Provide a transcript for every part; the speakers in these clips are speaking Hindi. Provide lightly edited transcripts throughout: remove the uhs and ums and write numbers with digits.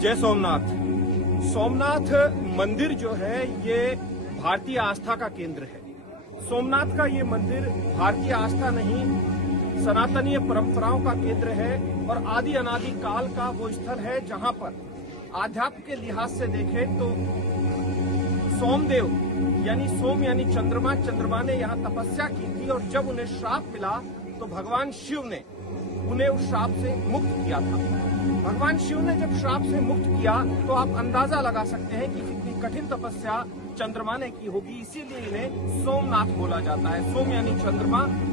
जय सोमनाथ। सोमनाथ मंदिर जो है ये भारतीय आस्था का केंद्र है। सोमनाथ का ये मंदिर भारतीय आस्था नहीं, सनातनीय परंपराओं का केंद्र है और आदि अनादि काल का वो स्थल है जहां पर आध्यात्म के लिहाज से देखें तो सोमदेव यानी सोम यानी चंद्रमा ने यहाँ तपस्या की थी और जब उन्हें श्राप मिला तो भगवान शिव ने उन्हें उस श्राप से मुक्त किया था। भगवान शिव ने जब श्राप से मुक्त किया तो आप अंदाजा लगा सकते हैं कि कितनी कठिन तपस्या चंद्रमा ने की होगी, इसीलिए इन्हें सोमनाथ बोला जाता है। सोम यानी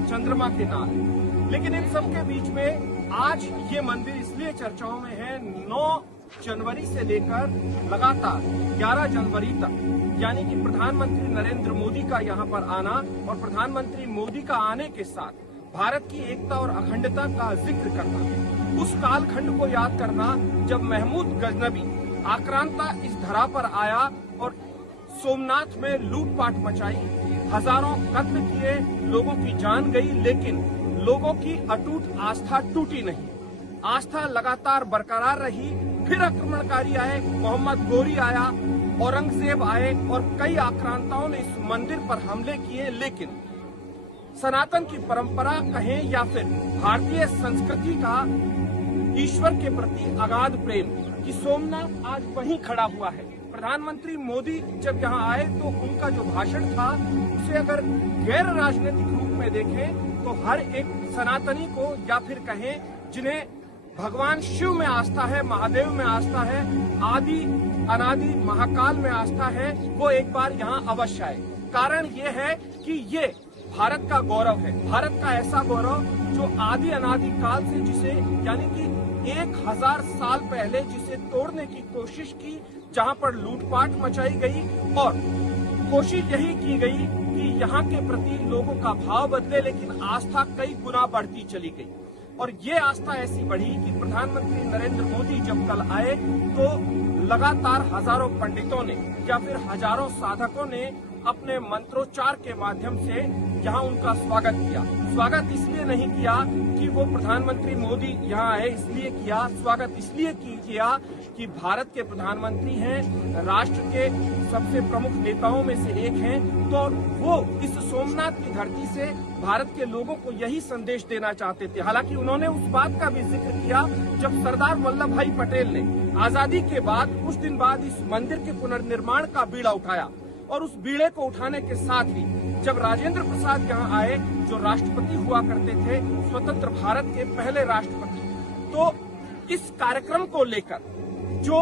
चंद्रमा के नाथ। लेकिन इन सब के बीच में आज ये मंदिर इसलिए चर्चाओं में है। 9 जनवरी से लेकर लगातार 11 जनवरी तक यानी कि प्रधानमंत्री नरेंद्र मोदी का यहाँ पर आना और प्रधानमंत्री मोदी का आने के साथ भारत की एकता और अखंडता का जिक्र करना, उस कालखंड को याद करना जब महमूद गजनबी आक्रांता इस धरा पर आया और सोमनाथ में लूटपाट मचाई, हजारों कत्ल किए, लोगों की जान गई, लेकिन लोगों की अटूट आस्था टूटी नहीं। आस्था लगातार बरकरार रही। फिर आक्रमणकारी आए, मोहम्मद गोरी आया, औरंगजेब आए और कई आक्रांताओं ने इस मंदिर पर हमले किए, लेकिन सनातन की परंपरा कहें या फिर भारतीय संस्कृति का ईश्वर के प्रति अगाध प्रेम कि सोमनाथ आज वहीं खड़ा हुआ है। प्रधानमंत्री मोदी जब यहाँ आए तो उनका जो भाषण था उसे अगर गैर राजनीतिक रूप में देखें तो हर एक सनातनी को या फिर कहें जिन्हें भगवान शिव में आस्था है, महादेव में आस्था है, आदि अनादि महाकाल में आस्था है, वो एक बार यहाँ अवश्य आए। कारण ये है कि ये भारत का गौरव है। भारत का ऐसा गौरव जो आदि अनादि काल से जिसे यानी कि 1000 साल पहले जिसे तोड़ने की कोशिश की, जहां पर लूटपाट मचाई गई और कोशिश यही की गई कि यहाँ के प्रति लोगों का भाव बदले, लेकिन आस्था कई गुना बढ़ती चली गई। और ये आस्था ऐसी बढ़ी कि प्रधानमंत्री नरेंद्र मोदी जब कल आए तो लगातार हजारों पंडितों ने या फिर हजारों साधकों ने अपने मंत्रोच्चार के माध्यम से यहाँ उनका स्वागत किया। स्वागत इसलिए नहीं किया कि वो प्रधानमंत्री मोदी यहाँ आए, इसलिए किया। स्वागत इसलिए किया कि भारत के प्रधानमंत्री हैं, राष्ट्र के सबसे प्रमुख नेताओं में से एक हैं, तो वो इस सोमनाथ की धरती से भारत के लोगों को यही संदेश देना चाहते थे। हालांकि उन्होंने उस बात का भी जिक्र किया जब सरदार वल्लभ भाई पटेल ने आजादी के बाद कुछ दिन बाद इस मंदिर के पुनर्निर्माण का बीड़ा उठाया और उस बीड़े को उठाने के साथ ही जब राजेंद्र प्रसाद यहाँ आए जो राष्ट्रपति हुआ करते थे, स्वतंत्र भारत के पहले राष्ट्रपति, तो इस कार्यक्रम को लेकर जो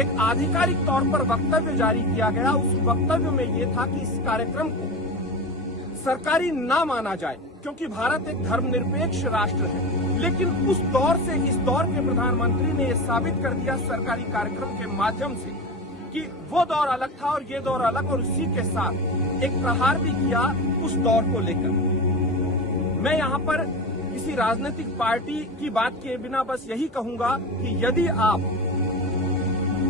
एक आधिकारिक तौर पर वक्तव्य जारी किया गया, उस वक्तव्य में ये था कि इस कार्यक्रम को सरकारी ना माना जाए क्योंकि भारत एक धर्मनिरपेक्ष राष्ट्र है। लेकिन उस दौर से इस दौर के प्रधानमंत्री ने यह साबित कर दिया सरकारी कार्यक्रम के माध्यम से कि वो दौर अलग था और ये दौर अलग, और उसी के साथ एक प्रहार भी किया उस दौर को लेकर। मैं यहाँ पर किसी राजनीतिक पार्टी की बात किए बिना बस यही कहूंगा कि यदि आप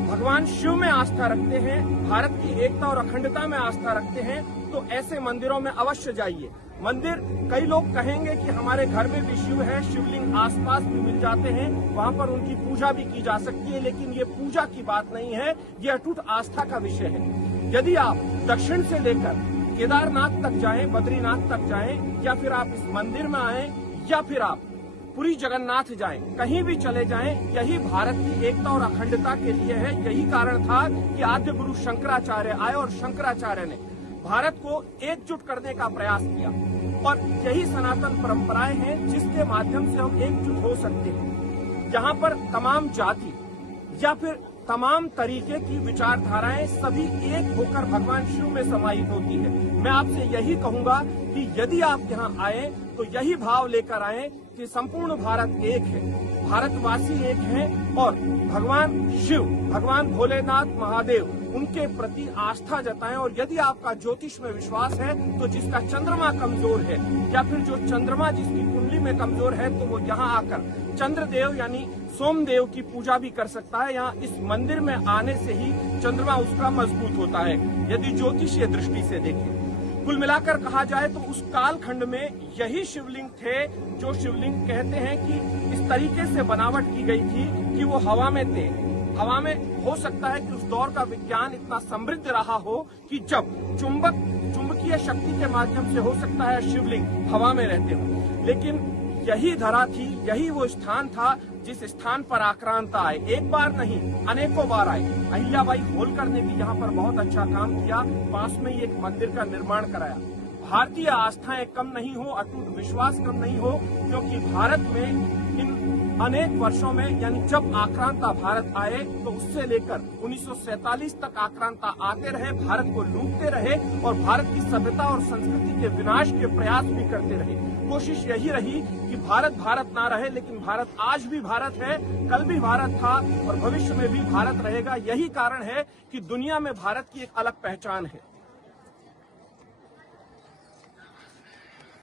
भगवान शिव में आस्था रखते हैं, भारत की एकता और अखंडता में आस्था रखते हैं, तो ऐसे मंदिरों में अवश्य जाइए। मंदिर कई लोग कहेंगे कि हमारे घर में भी शिव है, शिवलिंग आसपास भी मिल जाते हैं, वहां पर उनकी पूजा भी की जा सकती है, लेकिन ये पूजा की बात नहीं है, ये अटूट आस्था का विषय है। यदि आप दक्षिण से लेकर केदारनाथ तक जाएं, बद्रीनाथ तक जाएं, या फिर आप इस मंदिर में आएं, या फिर आप पुरी जगन्नाथ जाएं, कहीं भी चले जाएं, यही भारत की एकता और अखंडता के लिए है। यही कारण था कि आद्य गुरु शंकराचार्य आए और शंकराचार्य ने भारत को एकजुट करने का प्रयास किया, और यही सनातन परंपराएं हैं जिसके माध्यम से हम एकजुट हो सकते हैं। यहाँ पर तमाम जाति या फिर तमाम तरीके की विचारधाराएं सभी एक होकर भगवान शिव में समाहित होती है। मैं आपसे यही कहूंगा कि यदि आप यहाँ आए तो यही भाव लेकर आए कि संपूर्ण भारत एक है, भारतवासी एक हैं और भगवान शिव, भगवान भोलेनाथ महादेव, उनके प्रति आस्था जताएं। और यदि आपका ज्योतिष में विश्वास है तो जिसका चंद्रमा कमजोर है या फिर जो चंद्रमा जिसकी कुंडली में कमजोर है, तो वो यहाँ आकर चंद्रदेव यानी सोमदेव की पूजा भी कर सकता है। यहाँ इस मंदिर में आने से ही चंद्रमा उसका मजबूत होता है, यदि ज्योतिषीय दृष्टि से देखें। कुल मिलाकर कहा जाए तो उस कालखंड में यही शिवलिंग थे जो शिवलिंग कहते हैं कि इस तरीके से बनावट की गई थी कि वो हवा में थे, हवा में हो सकता है कि उस दौर का विज्ञान इतना समृद्ध रहा हो कि जब चुंबकीय शक्ति के माध्यम से हो सकता है शिवलिंग हवा में रहते हो, लेकिन यही धरा थी, यही वो स्थान था जिस स्थान पर आक्रांता आए। एक बार नहीं, अनेकों बार आए। अहिल्याबाई होलकर ने भी यहाँ पर बहुत अच्छा काम किया, पास में ही एक मंदिर का निर्माण कराया। भारतीय आस्थाएं कम नहीं हो, अटूट विश्वास कम नहीं हो, क्योंकि भारत में इन अनेक वर्षों में, यानी जब आक्रांता भारत आए तो उससे लेकर 1947 तक आक्रांता आते रहे, भारत को लूटते रहे और भारत की सभ्यता और संस्कृति के विनाश के प्रयास भी करते रहे। कोशिश यही रही कि भारत भारत ना रहे, लेकिन भारत आज भी भारत है, कल भी भारत था और भविष्य में भी भारत रहेगा। यही कारण है कि दुनिया में भारत की एक अलग पहचान है।